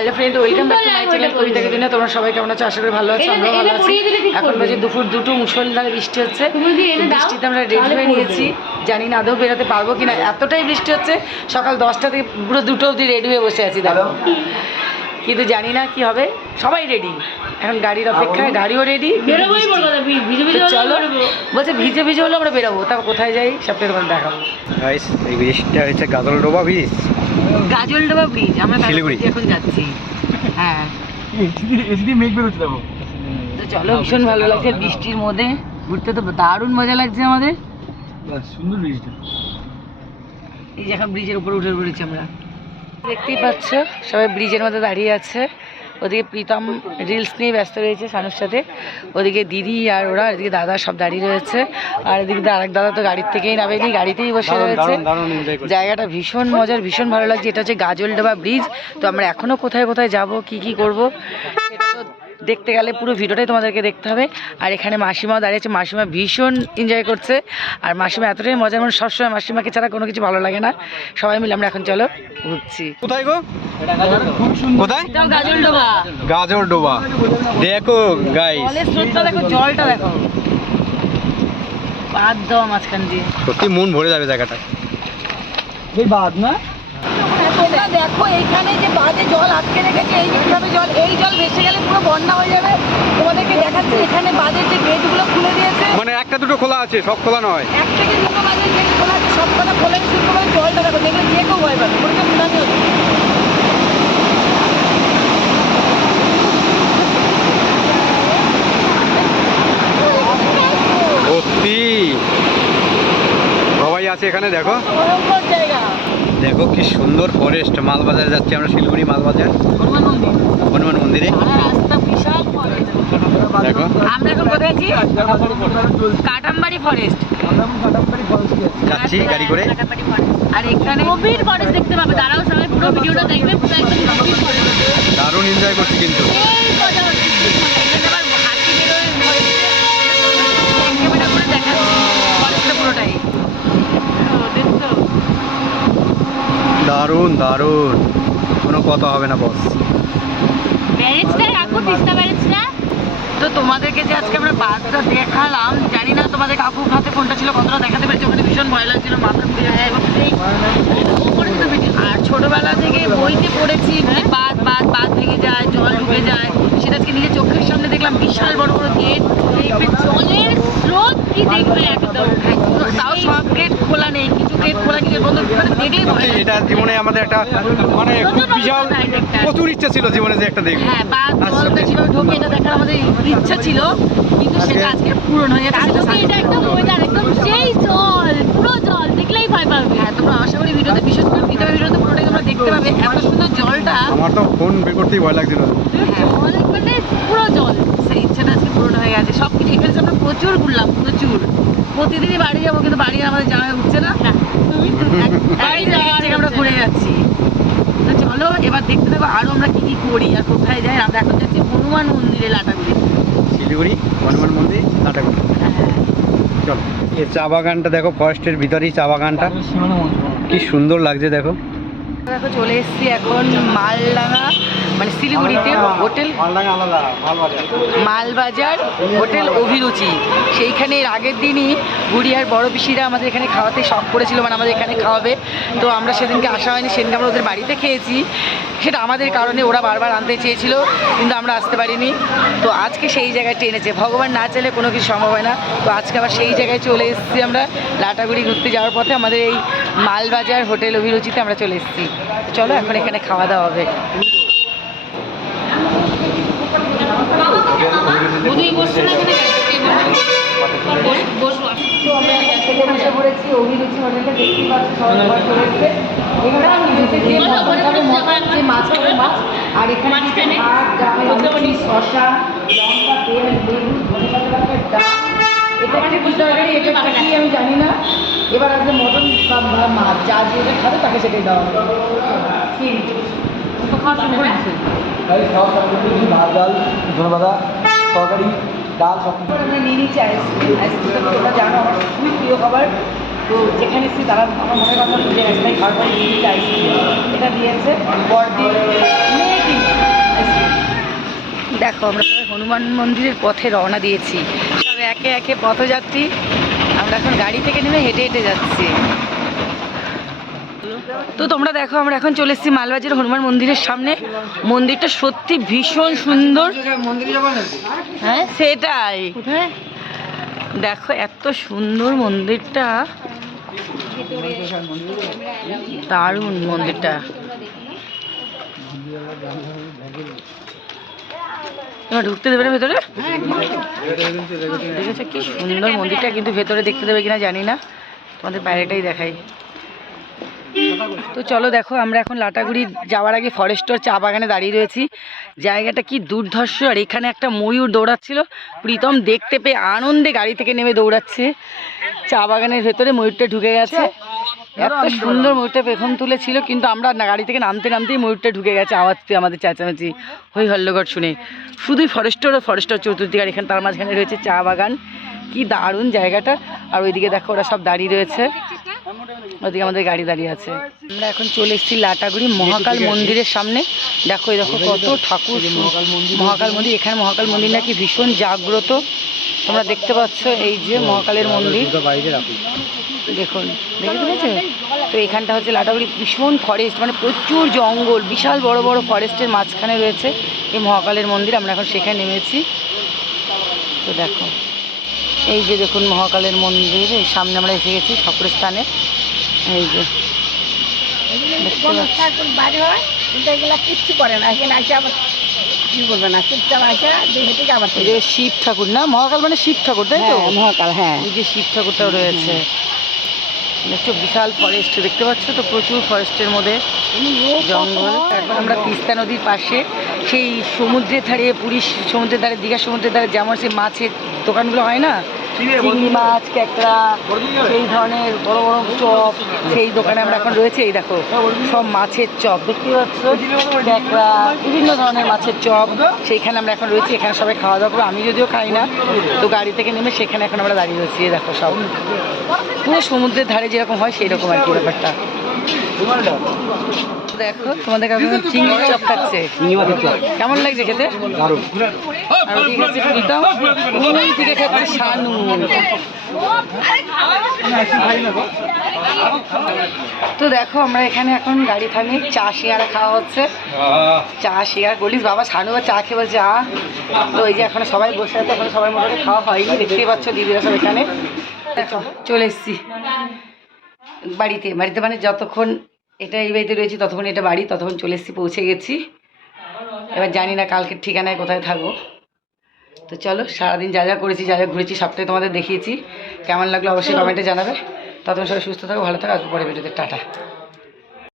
Hello friend, welcome back to my channel Kavita কেদিনা। তোমরা সবাই কেমন আছো? আশা করি ভালো আছো, আমরাও ভালো আছি। এখন বাজে দুপুর 2টো, মুষলধারে বৃষ্টি হচ্ছে। বৃষ্টিতে আমরা রেডি হয়ে নিয়েছি, জানি না আদৌ বেরোতে পারবো কিনা, এতটাই বৃষ্টি হচ্ছে। সকাল 10টা থেকে পুরো 2টো অবধি রেডি হয়ে বসে আছি, দেখো। কিন্তু জানি না কি হবে, সবাই রেডি, এখন গাড়ির অপেক্ষায়, গাড়িও রেডি। চলো, বলছে ভিজে ভিজে হলে আমরা বেরোবো, তারপর কোথায় যাই সবটাই তোমার দেখাবো। এই ব্রিজটা হচ্ছে গাজলডোবা ব্রিজ। গাজলডোবা ব্রিজ, আমরা শিলিগুড়ি এখন যাচ্ছি। হ্যাঁ, মেঘ বেরোচ্ছে দেখো। তো চলো, ভীষণ ভালো লাগছে বৃষ্টির মধ্যে ঘুরতে, তো দারুণ মজা লাগছে আমাদের। সুন্দর ব্রিজটা। এই যে এখন ব্রিজের উপরে উঠে পড়েছি আমরা, দেখতেই পাচ্ছ সবাই ব্রিজের মধ্যে দাঁড়িয়ে আছে। ওদিকে প্রীতম রিলস নিয়ে ব্যস্ত রয়েছে শানুর সাথে, ওদিকে দিদি আর ওরা, এদিকে দাদা সব দাঁড়িয়ে রয়েছে, আর এদিকে আরেক দাদা তো গাড়ির থেকেই নামেনি, গাড়িতেই বসে রয়েছে। জায়গাটা ভীষণ মজার, ভীষণ ভালো লাগছে। এটা হচ্ছে গাজলডোবা ব্রিজ। তো আমরা এখনও কোথায় কোথায় যাব, কি কি করব, সেটা তো দেখতে গেলে পুরো ভিডিওটাই তোমাদেরকে দেখতে হবে। আর এখানে মাসিমাও দাঁড়িয়েছে, মাসিমা ভীষণ এনজয় করছে। আর মাসিমা এতটাই মজার মানুষ, সবসময় মাসিমাকে ছাড়া কোনো কিছু ভালো লাগে না। সবাই মিলে আমরা এখন চলো ঘুরছি। কোথায় গো? কোথায়? গাজলডোবা। গাজলডোবা দেখো গাইস, জলের স্রোতটা দেখো, জলটা দেখো, বাদ দেওয়া মাঝখান দিয়ে, সত্যি মন ভরে যাবে জায়গাটা। এই বাদ না, তোমরা দেখো এইখানে যে বাঁধে জল আটকে রেখেছে, এই কিভাবে জল, এই জল ভেসে গেলে পুরো বন্যা হয়ে যাবে। তোমাদেরকে দেখাচ্ছি, এখানে বাঁধের যে গেটগুলো খুলে দিয়েছে, মানে একটা দুটো খোলা আছে, সব খোলা নয়। এক থেকে দুটো বাঁধের গেট খোলা আছে, সব কটা খোলা শুরু করে। জলটা দেখো, দেখলে যে কেউ ভয় পাবে, কোনো কেউ খোলানি হচ্ছে। সত্যি সবাই আছে এখানে, দেখো ভয়ঙ্কর জায়গা। দেখো কি সুন্দর ফরেস্ট। মালবাজার যাচ্ছি আমরা, শিলিগুড়ি মালবাজার, হনুমান মন্দির, হনুমান মন্দিরে। সারা রাস্তা বিশাল ফরেস্ট। দেখো আমরা এখন কোথায় আছি? কাটামবাড়ি ফরেস্ট যাচ্ছি গাড়ি করে। আর এখানে গভীর ফরেস্ট দেখতে পাবে, দাঁড়াও সবাই পুরো ভিডিওটা দেখবে, পুরো একদম গভীর ফরেস্ট। দারুণ এনজয় করছি কিন্তু। এই মজা হচ্ছে, এখানে আবার হাতি বেরোয় ফরেস্টে, ক্যামেরা করে দেখাচ্ছি ফরেস্টটা পুরোটাই। দেখছো, দারুণ দারুণ, কোনো কথা হবে না বস। ব্যারেজটা রাখো, তিস্তা ব্যারেজটা। তো তোমাদেরকে যে আজকে আমরা বাসটা দেখালাম, জানি না তোমাদের কাকুর হাতে ফোনটা ছিল, কতটা দেখাতে পেরেছি। ওখানে ভীষণ ভয় লাগছিল, মাথা ঘুরে যাচ্ছে। আর ছোটবেলা থেকে বইতে পড়েছি, বাঁধ বাঁধ বাঁধ ভেঙে যায়, জল ঢুকে যায়, সেটা আজকে নিজের চোখের সামনে দেখলাম। বিশাল বড় বড় গেট, জলের স্রোত কি দেখবে একদম। তাও সব গেট খোলা নেই, কিছু গেট খোলা, কিছু বন্ধ, দেখলেই ভয় লাগে। এটা জীবনে আমাদের একটা মানে খুব বিশাল প্রচুর ইচ্ছা ছিল জীবনে যে একটা দেখবো। হ্যাঁ, বাঁধ জলটা কিভাবে ঢোকে এটা দেখার আমাদের ইচ্ছা ছিল, কিন্তু সেটা আজকে পূরণ হয়ে যাচ্ছে। এটা একদম ওয়েদার, একদম সেই জল, পুরো জল দেখলেই ভয় পাবে। হ্যাঁ, তোমরা আশা করি ভিডিওতে, বিশেষ করে ভিডিওতে পুরোটাই তোমরা দেখতে পাবে। এত সুন্দর জলটা, আমার তো ফোন বের করতেই ভয় লাগছিল। হ্যাঁ, অনেক মানে পুরো জল, সেই ইচ্ছাটা আজকে পূরণ হয়ে গেছে। সব কিছু এখানে আমরা প্রচুর ঘুরলাম, প্রচুর। প্রতিদিনই বাড়ি যাবো, কিন্তু বাড়ি আমাদের যাওয়া উঠছে না, আমরা ঘুরে যাচ্ছি। তো চলো এবার দেখতে থাকবো আরো আমরা কি কি করি আর কোথায় যাই। আমরা এখন যাচ্ছি হনুমান মন্দিরে, লাটাগুড়ি, শিলিগুড়ি হনুমান মন্দির, লাটাগুড়ি। চলো, এই চা বাগানটা দেখো, ফরেস্টের ভিতরেই চা বাগানটা, কি সুন্দর লাগছে দেখো। দেখো চলে এসেছি এখন মালডাঙ্গা, মানে শিলিগুড়িতে হোটেল মালবাজার, হোটেল অভিরুচি। সেইখানে এর আগের দিনই গুড়িয়ার বড় পিসিরা আমাদের এখানে খাওয়াতে শখ করেছিল, মানে আমাদের এখানে খাওয়াবে। তো আমরা সেদিনকে আসা হয়নি, সেদিনকে আমরা ওদের বাড়িতে খেয়েছি। সেটা আমাদের কারণে, ওরা বারবার আনতে চেয়েছিল কিন্তু আমরা আসতে পারিনি। তো আজকে সেই জায়গায় টেনেছে, ভগবান না চাইলে কোনো কিছু সম্ভব হয় না। তো আজকে আবার সেই জায়গায় চলে এসেছি আমরা, লাটাগুড়ি ঘুরতে যাওয়ার পথে আমাদের এই মালবাজার হোটেল অভিরুচিতে আমরা চলে এসেছি। চলো এখন এখানে খাওয়া দাওয়া হবে। বসে পড়েছি অভিরুচি হোটেলটা, দেখতেই পাচ্ছি সবাই চলে এসেছে। এখানে মাছ খাবে মাছ, আর এখানে শসা, লঙ্কা, তেল, লেবু, ধনেপাতা, ডাল, এটা একটা কি তরকারি, এটা কি আমি জানি না। এবার আসলে মটন বা মাছ, যা যেটা খাবে তাকে সেটাই দেওয়া হবে। ভাত, ডাল, ধনেপাতা, তরকারি, ডাল, সব কিছু আমরা নিয়ে নিচ্ছি আইসক্রিম। আইসক্রিমটা তোমরা জানো আমার খুবই প্রিয় খাবার। তো যেখানে এসেছি তারা আমার মনে কথা যে একটাই খাবার নিয়ে নিচ্ছে আইসক্রিম। এটা দিয়েছে বড়দি মেয়ে কিন্তু দেখো আমরা সবাই হনুমান মন্দিরের পথে রওনা দিয়েছি, সব একে একে পথযাত্রী। আমরা এখন গাড়ি থেকে নেমে হেঁটে হেঁটে যাচ্ছি। তো তোমরা দেখো আমরা এখন চলে এসেছি মালবাজার হনুমান মন্দিরের সামনে। মন্দিরটা সত্যি ভীষণ সুন্দর। হ্যাঁ সেটাই, দেখো এত সুন্দর মন্দিরটা, দারুণ মন্দিরটা। তোমার ঢুকতে দেবে না ভেতরে? দেখেছো কি সুন্দর মন্দিরটা, কিন্তু ভেতরে দেখতে দেবে কিনা জানি না, তোমাদের বাইরেটাই দেখাই। তো চলো দেখো আমরা এখন লাটাগুড়ি যাওয়ার আগে ফরেস্টর চা বাগানে দাঁড়িয়ে রয়েছি। জায়গাটা কি দুর্ধর্ষ, আর এখানে একটা ময়ূর দৌড়াচ্ছিল, প্রীতম দেখতে পেয়ে আনন্দে গাড়ি থেকে নেমে দৌড়াচ্ছে। চা বাগানের ভেতরে ময়ূরটা ঢুকে গেছে, এত সুন্দর ময়ূরটা পেখম তুলেছিল, কিন্তু আমরা না গাড়ি থেকে নামতে নামতেই ময়ূরটা ঢুকে গেছে। আওয়াজ পেয়ে আমাদের চেঁচামেচি হই হল্লঘট শুনে শুধুই ফরেস্টর ও ফরেস্টর চতুর্দিকে, আর এখানে তার মাঝখানে রয়েছে চা বাগান। কি দারুণ জায়গাটা। আর ওইদিকে দেখো ওরা সব দাঁড়িয়ে রয়েছে, ওইদিকে আমাদের গাড়ি দাঁড়িয়ে আছে। আমরা এখন চলে এসেছি লাটাগুড়ি মহাকাল মন্দিরের সামনে। দেখো এই দেখো কত ঠাকুর, মহাকাল মন্দির। এখানে মহাকাল মন্দির নাকি ভীষণ জাগ্রত, তোমরা দেখতে পাচ্ছ এই যে মহাকালের মন্দির, দেখুন দেখে ফেলেছে। তো এখানটা হচ্ছে লাটাগুড়ি ভীষণ ফরেস্ট, মানে প্রচুর জঙ্গল, বিশাল বড় বড় ফরেস্টের মাঝখানে রয়েছে এই মহাকালের মন্দির। আমরা এখন সেখানে নেমেছি। তো দেখো এই যে দেখুন মহাকালের মন্দির, এই সামনে আমরা এসে গেছি ঠাকুরের স্থানে। এই যে কিচ্ছু করে না, এখানে আসে আবার কি করবে না, চুপচাপ আসে দেখে থেকে আবার এই যে শিব ঠাকুর না, মহাকাল মানে শিব ঠাকুর তাই তো? মহাকাল, হ্যাঁ এই যে শিব ঠাকুরটাও রয়েছে। দেখছো বিশাল ফরেস্ট দেখতে পাচ্ছ তো, প্রচুর ফরেস্টের মধ্যে জঙ্গল। এখন আমরা তিস্তা নদীর পাশে সেই সমুদ্রের ধারে, পুরী সমুদ্রের ধারে, দীঘা সমুদ্রের ধারে যেমন সেই মাছের দোকানগুলো হয় না, চিংড়ি মাছ, ক্যাকড়া, সেই ধরনের বড় বড় চপ, সেই দোকানে আমরা এখন রয়েছে। এই দেখো সব মাছের চপ দেখতে পাচ্ছ, ক্যাকড়া, বিভিন্ন ধরনের মাছের চপ, সেইখানে আমরা এখন রয়েছি। এখানে সবাই খাওয়া দাওয়া করবো, আমি যদিও খাই না, তো গাড়ি থেকে নেমে সেখানে এখন আমরা দাঁড়িয়ে রয়েছি। এই দেখো সব পুরো সমুদ্রের ধারে যেরকম হয় সেই রকম আর কি ব্যাপারটা। দেখো তোমাদের কাছে চিংড়ি চপ খাচ্ছে, কেমন লাগছে খেতে? আর ওদিকে খাচ্ছে প্রীতম, ওইদিকে খাচ্ছে শানু। তো দেখো আমরা এখানে এখন গাড়ি থামিয়ে চা সিঙ্গারা খাওয়া হচ্ছে। চা সিঙ্গারা বলিস বাবা, শানু চা খেয়ে বলছে আ। তো এই যে এখন সবাই বসে আছে, এখন সবাই মোটামুটি খাওয়া হয়নি, দেখতেই পাচ্ছ দিদিরা সব এখানে। দেখো চলে এসছি বাড়িতে, বাড়িতে মানে যতক্ষণ এটা এই বাড়িতে রয়েছি ততক্ষণ এটা বাড়ি, ততক্ষণ চলে এসেছি, পৌঁছে গেছি। এবার জানি না কালকের ঠিকানায় কোথায় থাকবো। তো চলো সারাদিন যা যা করেছি, যা যা ঘুরেছি সবটাই তোমাদের দেখিয়েছি। কেমন লাগলো অবশ্যই কমেন্টে জানাবে। ততক্ষণ সবাই সুস্থ থাকো, ভালো থাকো, আসবো পরে ভিডিওতে, টাটা।